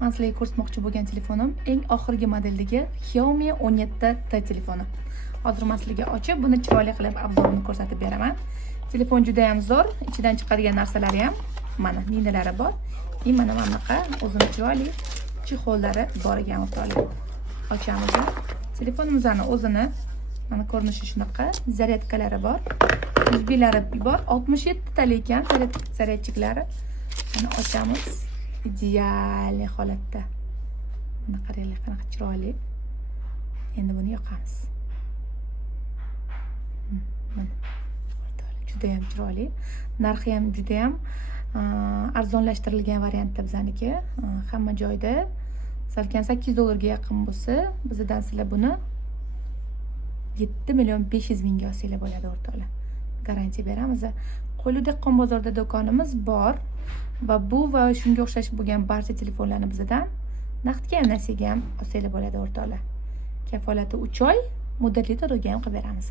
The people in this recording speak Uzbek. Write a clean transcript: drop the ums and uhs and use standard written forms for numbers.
Men sizlarga ko'rsatmoqchi bo'lgan telefonim eng oxirgi modeldagi Xiaomi 17T telefoni. Hozir men sizlarga ochib, buni chiroyli qilib obzorini ko'rsatib beraman. Telefon juda ham zo'r, ichidan chiqadigan narsalari ham mana ninalari bor. Mana bunaqa o'zini chiroyli chexollari bor ekan o'rtoqlar. Ochamiz. Telefonimizning o'zini mana ko'rinishi shunaqa, zaryadkalari bor. USB-lari bor, 67 tali ekan zaryadchiklari. Mana ochamiz. Ideal holatda. Mana qaranglar, qanaqa chiroyli. Endi buni yoqamiz. Mana juda ham chiroyli. Narxi ham juda ham arzonlashtirilgan variantda bizaniki. Hamma joyda salkam $8 ga yaqin bo'lsa, bizdan sizlar buni 7.500.000 ga olsanglar bo'ladi o'rtoqlar. Garantiya beramiz. Qo'li dehqon bozorda do'konimiz bor va bu va shunga o'xshash bo'lgan barcha telefonlarni bizdan naqdga ham nasiyaga ham olsanglar bo'ladi o'rtoqlar. Kafolati 3 oy, muddatli to'lovga ham qilib beramiz.